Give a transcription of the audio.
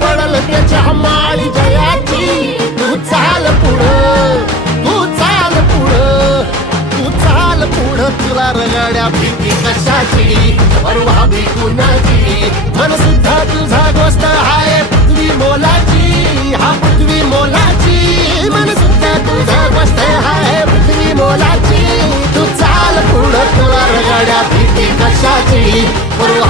पडल त्याच्या माळी जयाची. तू चाल पुढं तू चाल पुढं तू चाल पुढं. तुला रगाड्या भीती कशाची? परवा भी कुणाची? मन सुद्धा तुझा गोष्ट आहे पृथ्वी मोलाची. हा पृथ्वी मोलाची. मन सुद्धा तुझा गोष्ट आहे पृथ्वी मोलाची. तू चाल पुढं तुला रगाड्या भीती कशाची? परवा